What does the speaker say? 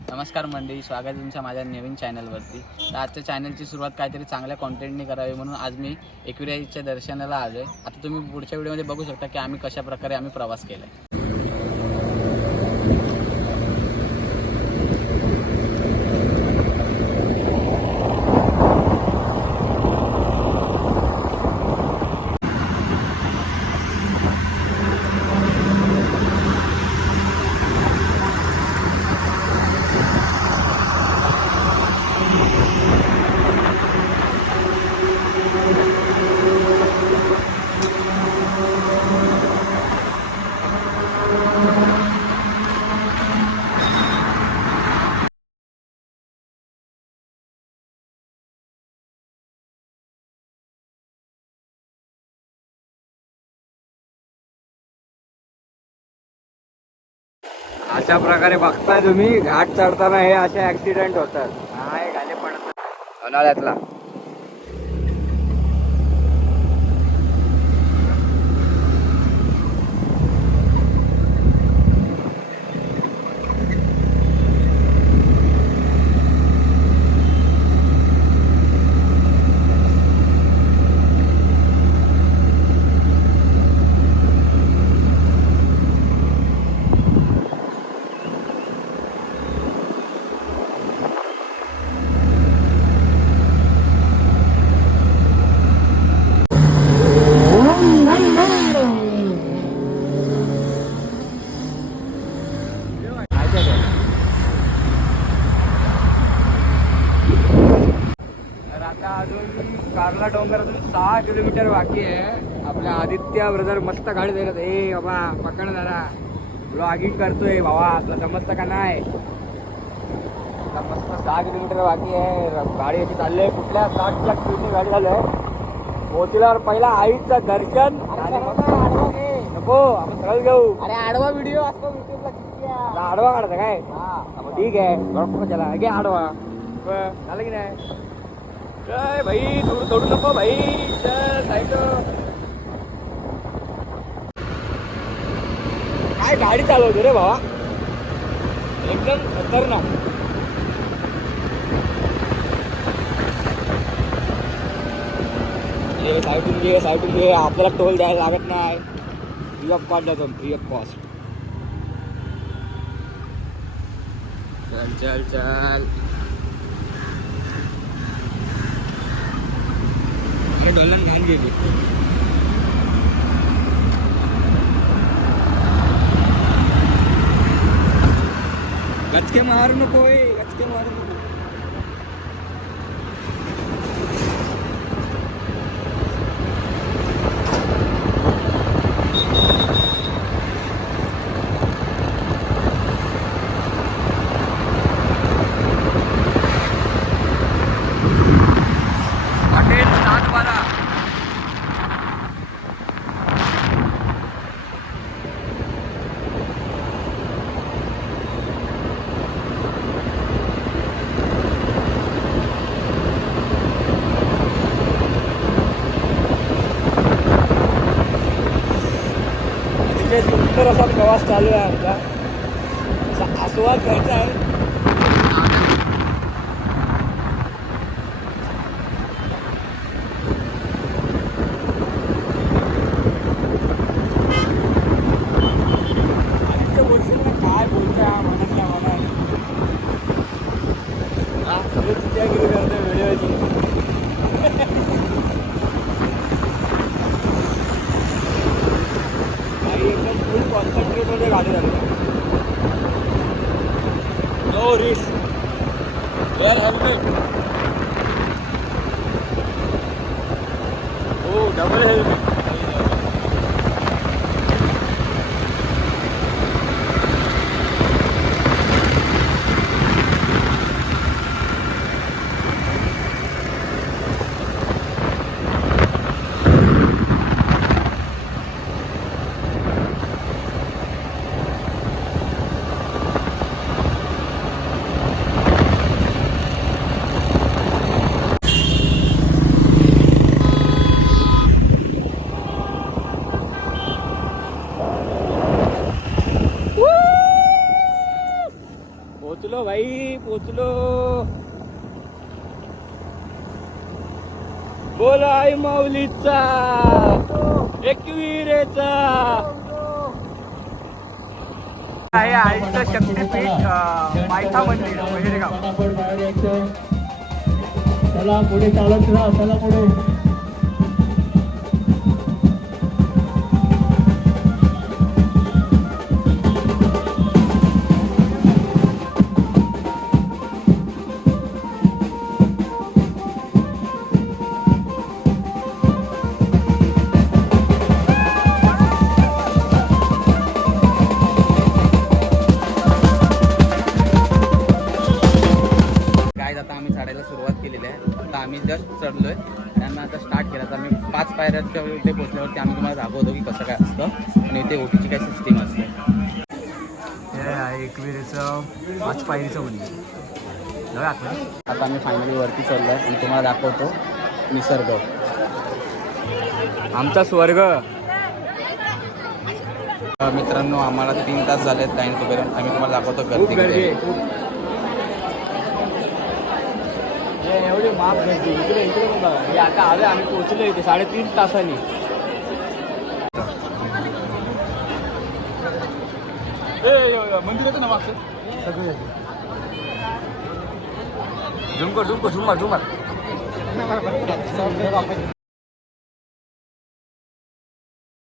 नमस्कार मंडळी, स्वागत आहे तुमच्या माझ्या नवीन चॅनलवरती. तर आजच्या चॅनलची सुरुवात काहीतरी चांगल्या कॉन्टेंटने करावी म्हणून आज मी एकविराईच्या दर्शनाला आलो आहे. आता तुम्ही पुढच्या व्हिडिओमध्ये बघू शकता की आम्ही कशा प्रकारे प्रवास केला आहे. अशा प्रकारे बघताय तुम्ही, घाट चढताना हे असे ऍक्सिडेंट होतात. हा एक आले पडतात उन्हाळ्यातला. कार्ला डोंगरातून 6 किलोमीटर बाकी आहे. आपल्या आदित्य ब्रदर मस्त गाडी देतात. ए बाबा पकड जरा, ब्लॉगिंग करतोय भावा, आपला जमत का नाही. मस्त 6 किलोमीटर बाकी आहे. गाडी अशी चालली आहे, कुठल्या 60च्या स्पीडने गाडी चालू आहे. पोहोचल्यावर पहिला आईचं दर्शन. नको आपण सरळ घेऊ. अरे आडवा व्हिडिओ असतो युट्यूबला, आडवा काढायचा काय? ठीक आहे, चला घे आडवा. झालं की नाही? जय भाई, सोडू नको भाई. काय गाडी चालवतो रे भावा, एकदम खतरनाक. साईडून घे, आपल्याला टोल द्यायला लागत नाही. फ्री ऑफ कॉस्ट जातो, फ्री ऑफ कॉस्ट. चल चल चल. डोलन घाण गेली. गचके मारू नको, गचके मारू नको. सुंदर असा प्रवास चालू आहे आमचा. असा आस्वाद घ्यायचा आहे. आजच्या गोष्टींना काय बोलतोय मनातल्या मनात. तुझ्यागिरी करतोय व्हिडिओची. एकदम फुल कॉन्सन्ट्रेट मध्ये गाडी झाली. No risk, wear helmet. हो, डबल हेल्मेट. पोचलो भाई पोचलो. बोल आई माऊलीचा एकविरेचा आहे आईचं शक्तीपीठ मायथा मंदिर बहिरगाव. चला पुढे चालत राहा चला पुढे. गाईज आता आम्ही चढायला सुरुवात केलेली आहे. आता आम्ही जस्ट चढलोय आणि आम्ही आता स्टार्ट केला. तर आम्ही 5 पायऱ्याच्या इथे पोहोचल्यावरती आम्ही तुम्हाला दाखवतो की कसं काय असतं आणि इथे ओटीची काय सिस्टीम असते. हे आहे एकविरेचं 5 पायरीचं मंदिर. आता आम्ही फायनली वरती चढलोय आणि तुम्हाला दाखवतो निसर्ग. आमचा स्वर्ग. मित्रांनो आम्हाला 3 तास झाले आहेत लाईन उभेपर्यंत. आम्ही तुम्हाला दाखवतो खूप गर्दी गर्दी किती आहे आहे. खूप. एवढी माप गर्दी इकडे इकडे पण बघा. म्हणजे आता आलोय आम्ही पोहोचलो इथे 3.5 तासांनी. मंदिराचं नाव असं सगळे झुमकर झुमकर झुमर झुमर.